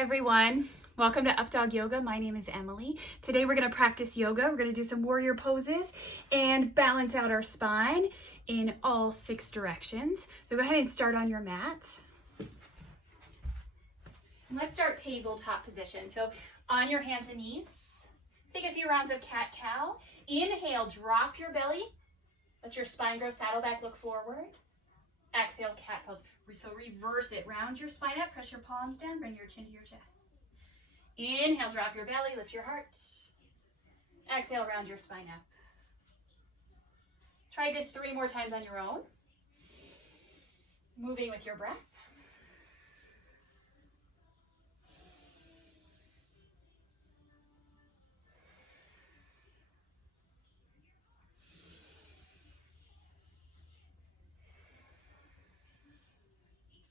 everyone. Welcome to Updawg-Yoga. My name is Emily. Today we're going to practice yoga. We're going to do some warrior poses and balance out our spine in all 6 directions. So go ahead and start on your mat. And let's start tabletop position. So on your hands and knees, take a few rounds of cat-cow. Inhale, drop your belly. Let your spine grow, saddle back, look forward. Exhale, cat pose. So reverse it. Round your spine up, press your palms down, bring your chin to your chest. Inhale, drop your belly, lift your heart. Exhale, round your spine up. Try this 3 more times on your own. Moving with your breath.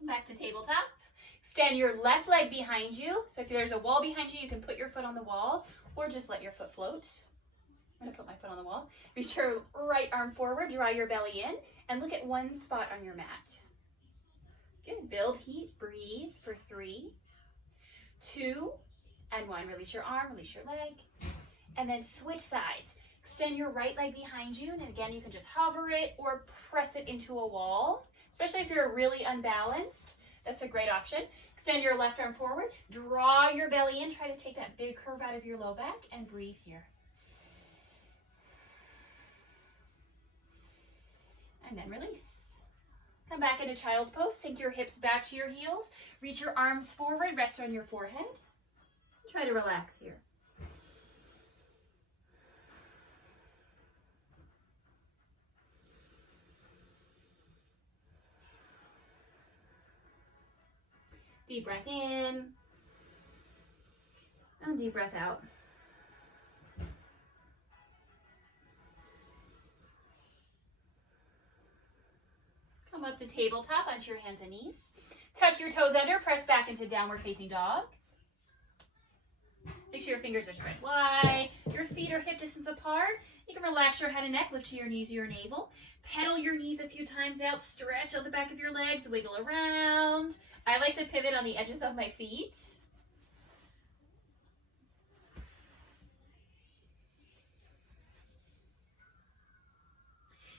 Back to tabletop. Extend your left leg behind you. So if there's a wall behind you, you can put your foot on the wall or just let your foot float. I'm going to put my foot on the wall. Reach your right arm forward, draw your belly in, and look at one spot on your mat. Good. Build heat. Breathe for 3, 2, and 1. Release your arm, release your leg, and then switch sides. Extend your right leg behind you, and again, you can just hover it or press it into a wall. Especially if you're really unbalanced, that's a great option. Extend your left arm forward, draw your belly in, try to take that big curve out of your low back, and breathe here. And then release. Come back into child's pose, sink your hips back to your heels, reach your arms forward, rest on your forehead. Try to relax here. Deep breath in, and deep breath out. Come up to tabletop onto your hands and knees. Tuck your toes under, press back into downward facing dog. Make sure your fingers are spread wide, your feet are hip distance apart. You can relax your head and neck, lift to your knees or your navel. Pedal your knees a few times out, stretch out the back of your legs, wiggle around. I like to pivot on the edges of my feet.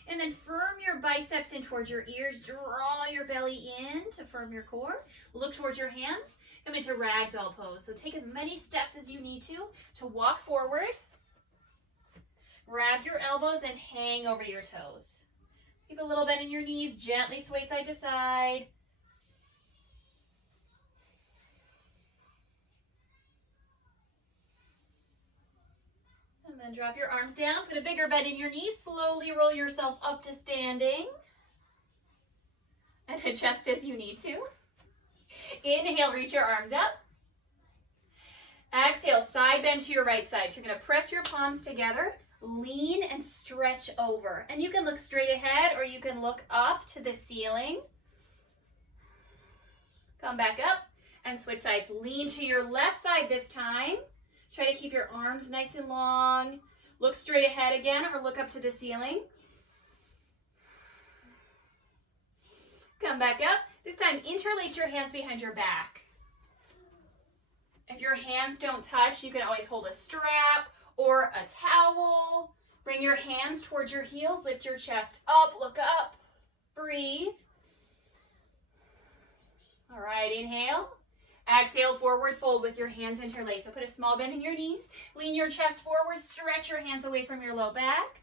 And then firm your biceps in towards your ears. Draw your belly in to firm your core. Look towards your hands. Come into ragdoll pose. So take as many steps as you need to walk forward. Grab your elbows and hang over your toes. Keep a little bend in your knees. Gently sway side to side. And then drop your arms down, put a bigger bend in your knees, slowly roll yourself up to standing. And adjust as you need to. Inhale, reach your arms up. Exhale, side bend to your right side. So you're going to press your palms together, lean and stretch over. And you can look straight ahead or you can look up to the ceiling. Come back up and switch sides. Lean to your left side this time. Try to keep your arms nice and long. Look straight ahead again or look up to the ceiling. Come back up. This time, interlace your hands behind your back. If your hands don't touch, you can always hold a strap or a towel. Bring your hands towards your heels. Lift your chest up. Look up. Breathe. All right, inhale. Exhale, forward fold with your hands interlaced. So put a small bend in your knees. Lean your chest forward. Stretch your hands away from your low back.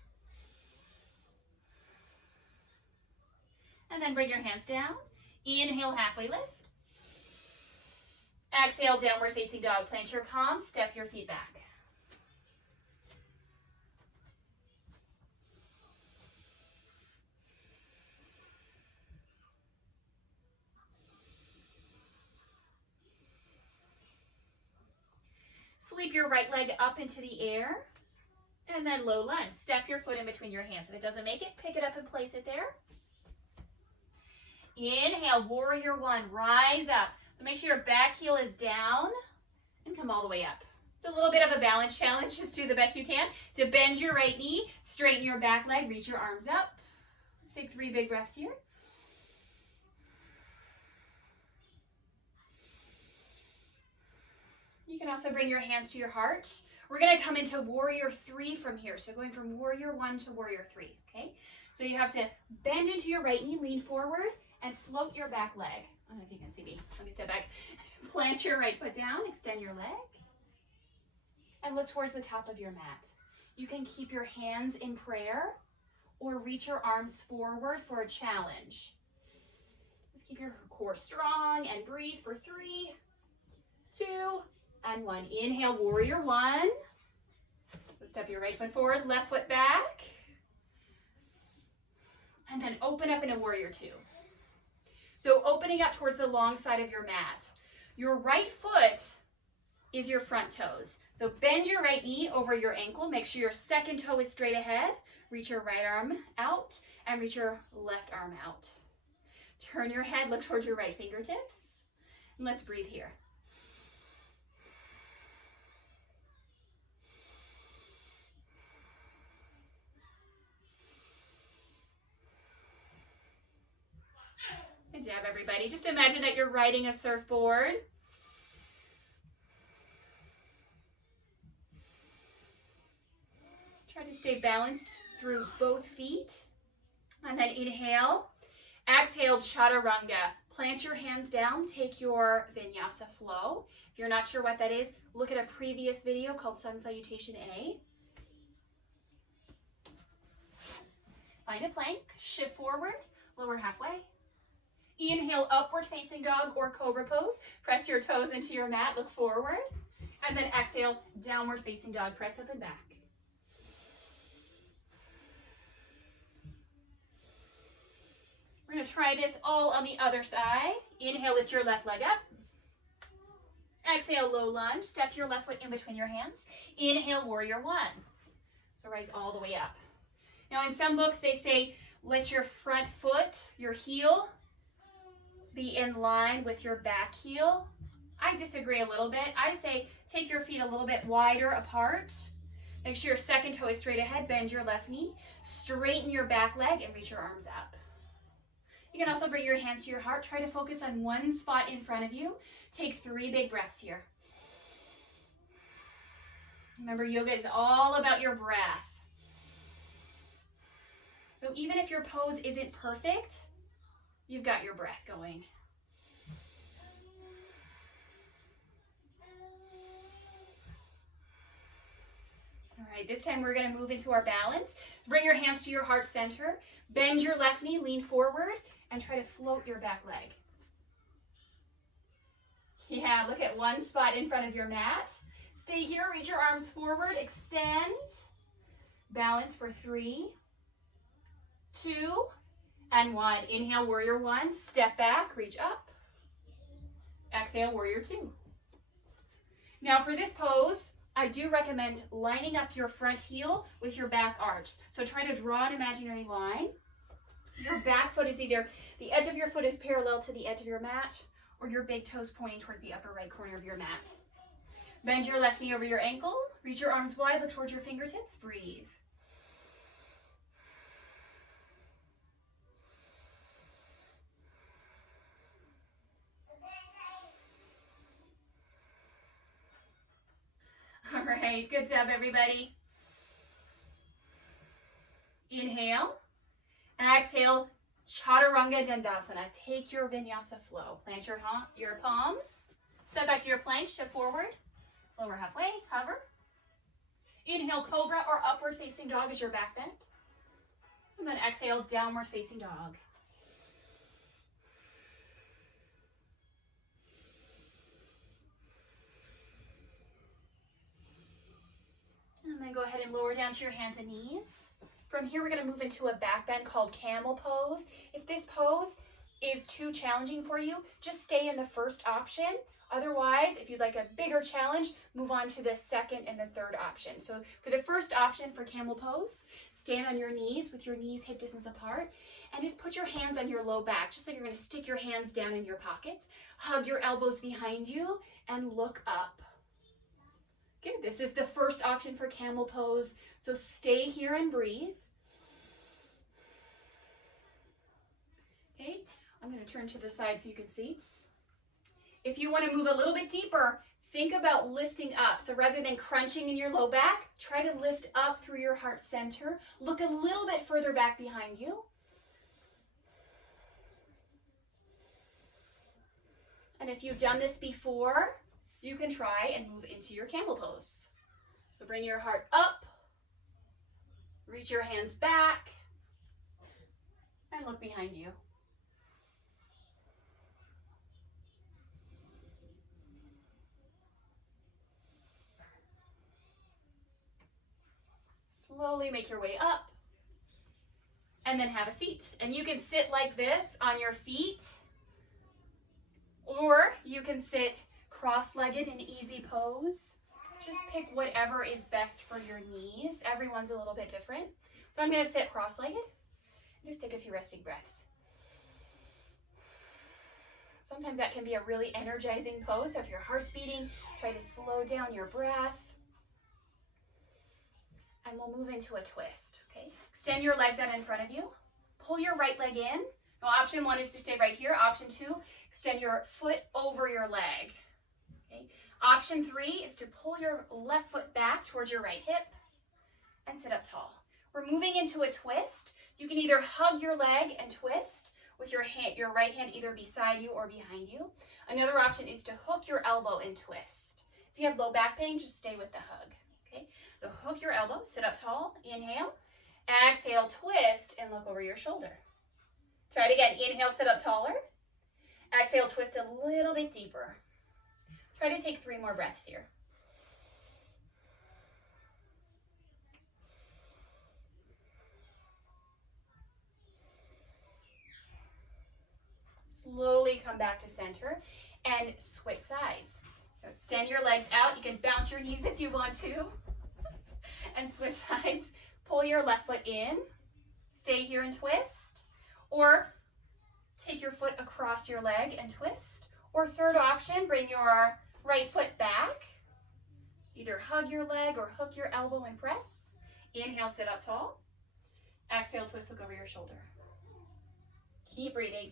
And then bring your hands down. Inhale, halfway lift. Exhale, downward facing dog. Plant your palms. Step your feet back. Sweep your right leg up into the air, and then low lunge. Step your foot in between your hands. If it doesn't make it, pick it up and place it there. Inhale, warrior 1, rise up. So make sure your back heel is down and come all the way up. It's a little bit of a balance challenge. Just do the best you can to bend your right knee, straighten your back leg, reach your arms up. Let's take 3 big breaths here. You can also bring your hands to your heart. We're going to come into warrior 3 from here. So going from warrior 1 to warrior 3, okay? So you have to bend into your right knee, lean forward, and float your back leg. I don't know if you can see me. Let me step back. Plant your right foot down, extend your leg, and look towards the top of your mat. You can keep your hands in prayer or reach your arms forward for a challenge. Just keep your core strong and breathe for 3, 2, and 1. Inhale, warrior 1. Step your right foot forward, left foot back. And then open up into warrior 2. So opening up towards the long side of your mat. Your right foot is your front toes. So bend your right knee over your ankle. Make sure your second toe is straight ahead. Reach your right arm out and reach your left arm out. Turn your head, look towards your right fingertips. And let's breathe here. Good job, everybody. Just imagine that you're riding a surfboard. Try to stay balanced through both feet. And then inhale. Exhale, chaturanga. Plant your hands down. Take your vinyasa flow. If you're not sure what that is, look at a previous video called Sun Salutation A. Find a plank. Shift forward. Lower halfway. Inhale, upward facing dog or cobra pose. Press your toes into your mat, look forward. And then exhale, downward facing dog, press up and back. We're gonna try this all on the other side. Inhale, lift your left leg up. Exhale, low lunge, step your left foot in between your hands. Inhale, warrior 1. So rise all the way up. Now in some books they say, let your front foot, your heel, be in line with your back heel. I disagree a little bit. I say take your feet a little bit wider apart. Make sure your second toe is straight ahead. Bend your left knee. Straighten your back leg and reach your arms up. You can also bring your hands to your heart. Try to focus on one spot in front of you. Take 3 big breaths here. Remember, yoga is all about your breath. So even if your pose isn't perfect, you've got your breath going. All right, this time we're going to move into our balance. Bring your hands to your heart center. Bend your left knee, lean forward, and try to float your back leg. Yeah, look at one spot in front of your mat. Stay here, reach your arms forward, extend. Balance for 3, 2, and 1. Inhale, warrior 1. Step back, reach up. Exhale, warrior 2. Now for this pose, I do recommend lining up your front heel with your back arch. So try to draw an imaginary line. Your back foot is either, the edge of your foot is parallel to the edge of your mat, or your big toes pointing towards the upper right corner of your mat. Bend your left knee over your ankle. Reach your arms wide, look towards your fingertips. Breathe. All right, good job, everybody. Inhale. Exhale, chaturanga dandasana. Take your vinyasa flow. Plant your palms. Step back to your plank, shift forward. Lower halfway, hover. Inhale, cobra or upward facing dog as your back bent. And then exhale, downward facing dog. And then go ahead and lower down to your hands and knees. From here, we're going to move into a back bend called camel pose. If this pose is too challenging for you, just stay in the first option. Otherwise, if you'd like a bigger challenge, move on to the second and the third option. So for the first option for camel pose, stand on your knees with your knees hip distance apart and just put your hands on your low back, just like you're going to stick your hands down in your pockets. Hug your elbows behind you and look up. Good. This is the first option for camel pose. So stay here and breathe. Okay, I'm going to turn to the side so you can see. If you want to move a little bit deeper, think about lifting up. So rather than crunching in your low back, try to lift up through your heart center. Look a little bit further back behind you. And if you've done this before, you can try and move into your camel pose. So bring your heart up, reach your hands back, and look behind you. Slowly make your way up, and then have a seat. And you can sit like this on your feet, or you can sit cross-legged in easy pose. Just pick whatever is best for your knees. Everyone's a little bit different. So I'm going to sit cross-legged. Just take a few resting breaths. Sometimes that can be a really energizing pose. So if your heart's beating, try to slow down your breath. And we'll move into a twist, okay? Extend your legs out in front of you. Pull your right leg in. Now, option 1 is to stay right here. Option 2, extend your foot over your leg. Okay? Option 3 is to pull your left foot back towards your right hip and sit up tall. We're moving into a twist. You can either hug your leg and twist with your right hand either beside you or behind you. Another option is to hook your elbow and twist. If you have low back pain, just stay with the hug. Okay? So hook your elbow, sit up tall, inhale, exhale, twist, and look over your shoulder. Try it again. Inhale, sit up taller. Exhale, twist a little bit deeper. Try to take 3 more breaths here. Slowly come back to center and switch sides. So extend your legs out. You can bounce your knees if you want to. And switch sides. Pull your left foot in. Stay here and twist. Or take your foot across your leg and twist. Or third option, bring your right foot back. Either hug your leg or hook your elbow and press. Inhale, sit up tall. Exhale, twist, look over your shoulder. Keep breathing.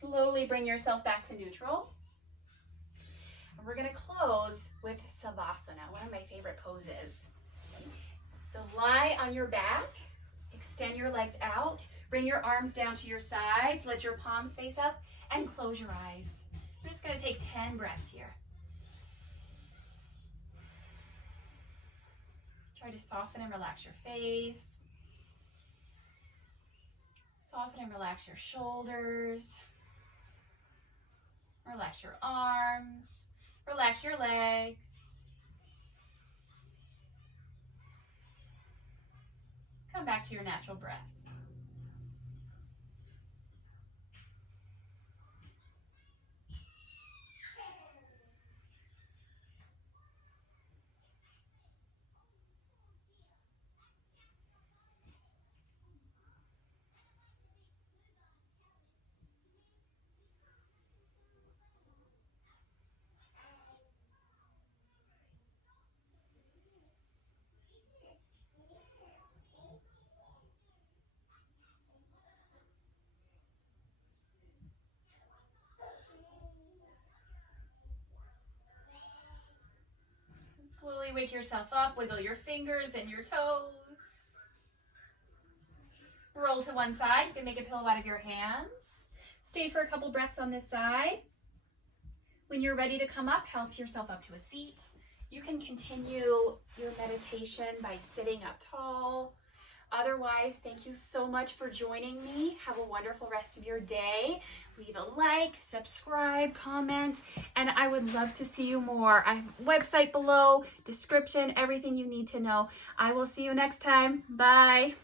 Slowly bring yourself back to neutral. And we're going to close with Savasana, one of my favorite poses. So lie on your back, extend your legs out, bring your arms down to your sides, let your palms face up, and close your eyes. We're just going to take 10 breaths here. Try to soften and relax your face. Soften and relax your shoulders. Relax your arms, relax your legs. Come back to your natural breath. Slowly wake yourself up, wiggle your fingers and your toes. Roll to one side. You can make a pillow out of your hands. Stay for a couple breaths on this side. When you're ready to come up, help yourself up to a seat. You can continue your meditation by sitting up tall. Otherwise, thank you so much for joining me. Have a wonderful rest of your day. Leave a like, subscribe, comment, and I would love to see you more. I have a website below, description, everything you need to know. I will see you next time. Bye.